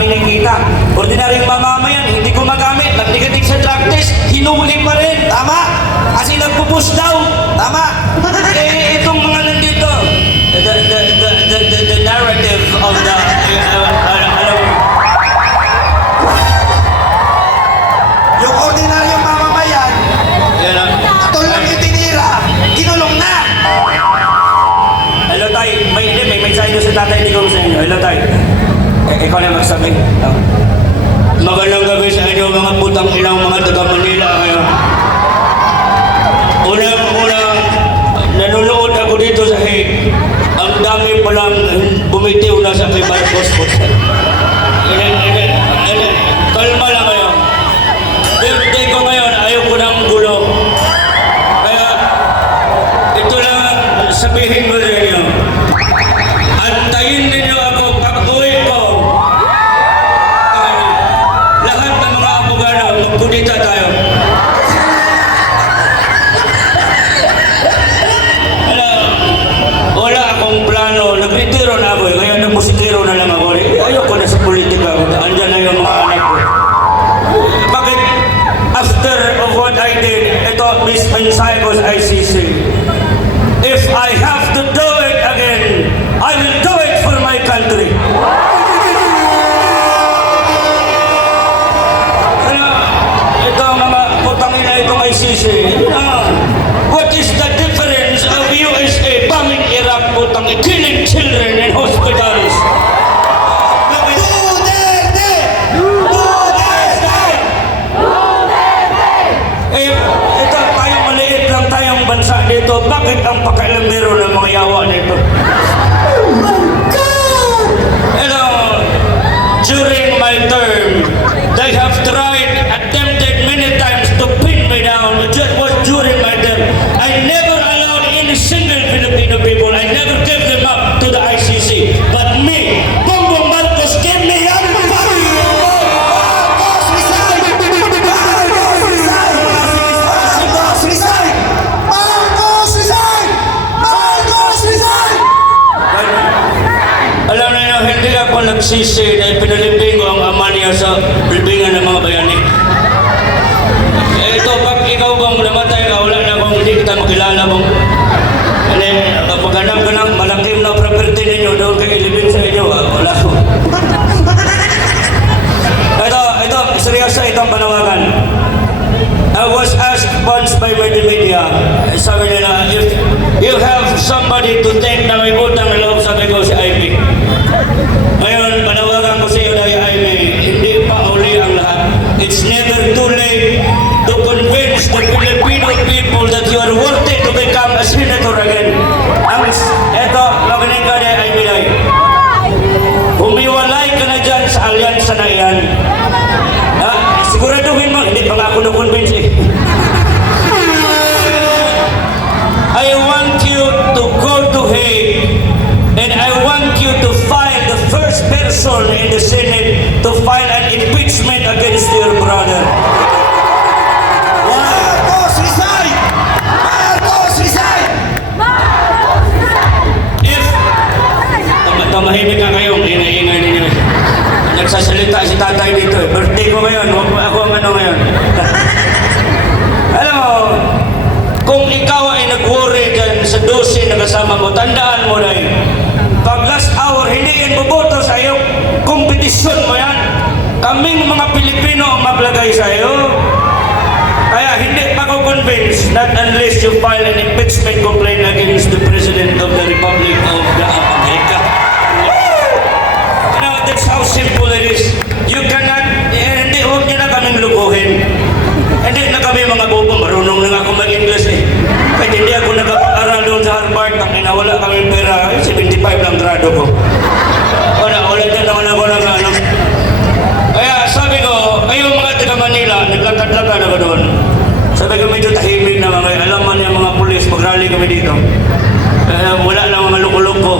namin nakikita. Ordinaryong mamamayan, hindi gumagamit, nag-negative sa drug test, hinuli pa rin, tama? Kasi nagpupush daw, tama? Itong mga nandito, the narrative of the, Yung ordinaryong mamamayan, katulad yung tinira, kinulong na! hello tay, may mensahe doon sa tatay ni Gong sa inyo. Hello tay. Ikaw na magsabi. Magandang gabi sa inyo mga putang ilang mga taga Manila ngayon. Una, nanonood ako dito sa Hague. Ang dami palang bumitiw na sa kay Marcos po. Kalma lang kayo. Birthday ko ngayon, ayaw ko ng gulo. Kaya, ito lang sabihin mo sa inyo. Antayin ninyo ako pag-uwi ko. Lahat ng mga abogado, magkudita tayo. Wala akong plano. Nagretiro na ako. Kaya nagmusikero na lang ako. Ayoko na sa politika. Andyan na yung mga anak ko. Bakit? After of what I did, ito, Miss mensahe ko sa ICC. If I have to do it again, I will do it for my country. Ano, ito mga putangin na itong ICC. What is the difference of USA bombing Iraq, putangin, killing children in hospitals? Duterte! Duterte! Ito tayong maliit lang tayong bansa dito. Bakit ang pakailamero ng mga yawa nito? During my term, they have attempted many times to pin me down. It just was during my term. I never allowed any single Filipino people. I never gave them up to the ICC. But me, Bongbong Marcos, gave me up. Marcos resign! Marcos resign! Marcos resign! Marcos resign! Marcos resign! Alam niyo, hindi ako nagsisi dahil pinalibing ko ang ama niya sa libingan ng mga bayani. Ito, pag ikaw bang namatay ka, wala na akong hindi kita makilala mong paghanap ka ng malaking na property ninyo doon kay ilibing sa inyo, wala ko. Ito, seryoso itong panawagan. I was asked once by the media, sabi nila, if you have somebody to take na may utang na loob, sabi ko si Ivy. Ngayon, panawagan ko sa iyo dahil Ivy, hindi pa uli ang lahat. It's never too late to convince the Filipino people that you are worthy to become a senator again. Eto, magaling ka dahil Ivy dahil. Humiwalay ka na dyan sa alyansa na iyan. Siguraduhin mo, hindi pa nga ako na-convince eh. I want you to go to Hague and I want you to find the first person in the Senate to file an impeachment against your brother. Marcos resign! Marcos resign! If tamahimik ka kayo, ingay-ingay ninyo. Nagsasalita si tatay dito eh. Birthday ko ngayon, ako ang ano ngayon. Alam mo, kung ikaw ay nag-worry dyan sa dosin na kasama mo, tandaan mo na yun. Pag last hour, hindi yan boboto sa iyo. Kompetisyon mo yan. Kaming mga Pilipino ang maglagay sa iyo. Kaya hindi pa ko convinced that unless you file an impeachment complaint against the President of the Republic of America. You know, that's how simple it is. You cannot, hindi, huwag niyo na kaming lukuhin. Hindi na kami mga bobo, marunong na ako mag-English eh. Kahit hindi ako nakapag-aral doon sa Harvard, wala kami pera, 75 lang grado ko. Wala din naman ako ng ano. Kaya sabi ko, kayo mga taga Manila, naglatad-latad ako doon. Sabi ko medyo tahimik na mga, alam man yung mga pulis, mag-rally kami dito. Wala lang mga loko-loko.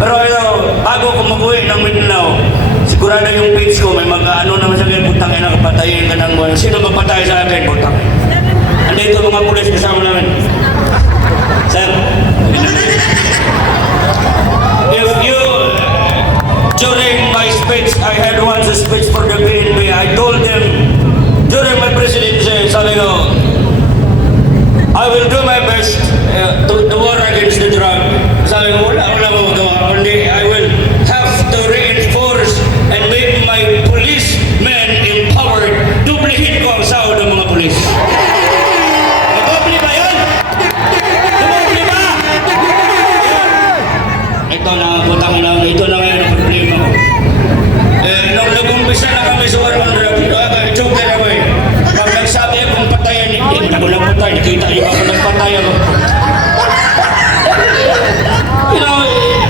Pero bago ko mag-uwi ng Mindanao, sigurado yung page ko, may mag-ano naman sa akin, putang ina, kapatayin ka ng buwan. Sino magpatay sa akin, putang? Andito mga pulis kasama namin. Sir, if you, during my speech, I had once a speech for the PNP. I told them during my presidency, sabi ko, I will do my best to war against the drug. Sabi ko, wala mo magawa. Kundi I will have to reinforce and make my policemen empowered. Dublihin ko ang sahod ng mga polis. Doble ba yun? Doble ba? Ito na, putang ina, ito na ngayon ang problema ko. Nung nag-umpisa na kami sa war on drug, joke na ako eh. Pag nagsabi akong patayan, hindi ko lang patay, nakita niyo ako nagpatay ako.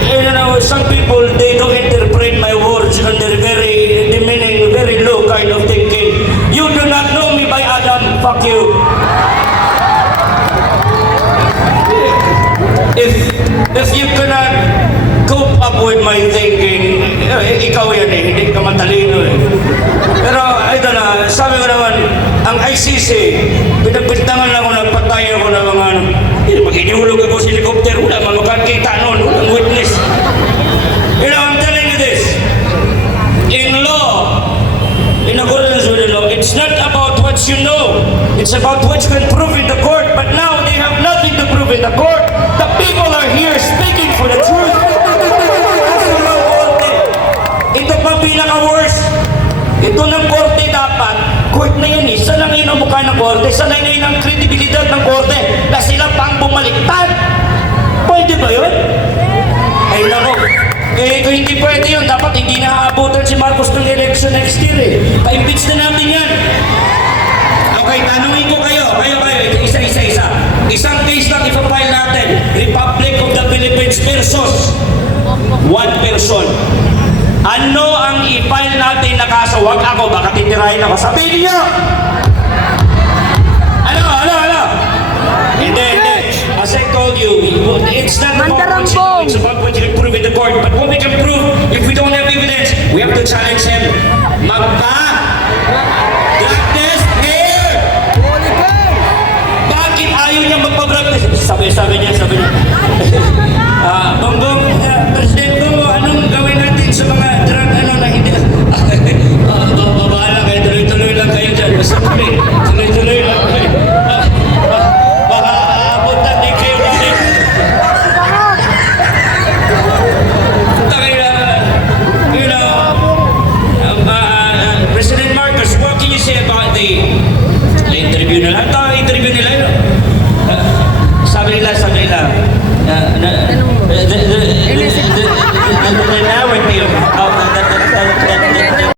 You know, some people, they don't interpret my words and they're very demeaning, very low kind of thinking. You do not know me by Adam, fuck you. If you cannot cope up with my thinking, ikaw yan eh, hindi ka matalino eh. Pero ito na, sabi ko naman, ang ICC, pinagpintangan ako, nagpatay ako ng mga, mag-inihulog ako sa helicopter, wala makakita noon, walang witness. You know, I'm telling you this, in law, in accordance with the law, it's not about what you know, it's about what you can prove in the court, but now they have nothing to prove in the court. The people are here speaking for the truth. Ito pa pinaka-worst. Ito ng korte dapat. Court na yan eh. Saan lang yun ang mukha ng korte? Saan lang yun ang kredibilidad ng korte? Na sila pang bumaliktad. Pwede ba yun? Ay nako. Eh kung hindi pwede yun, dapat hindi nakaabutan si Marcos ng election next year eh. Pa-impeach na natin yan. Okay, tanungin ko kayo. Isa. Isang case lang ipapile natin. Republic of the Philippines versus one person. Ano ang i-file natin na kaso? Wag ako, baka titirahin ako. Sabihin niyo! Ano? Hindi. As I told you, it's not about what you know, it's about what you can prove in the court. But what we can prove, if we don't have evidence, we have to challenge him. Drug test here! Bakit ayaw niya magpa-drug test? Sabi niya.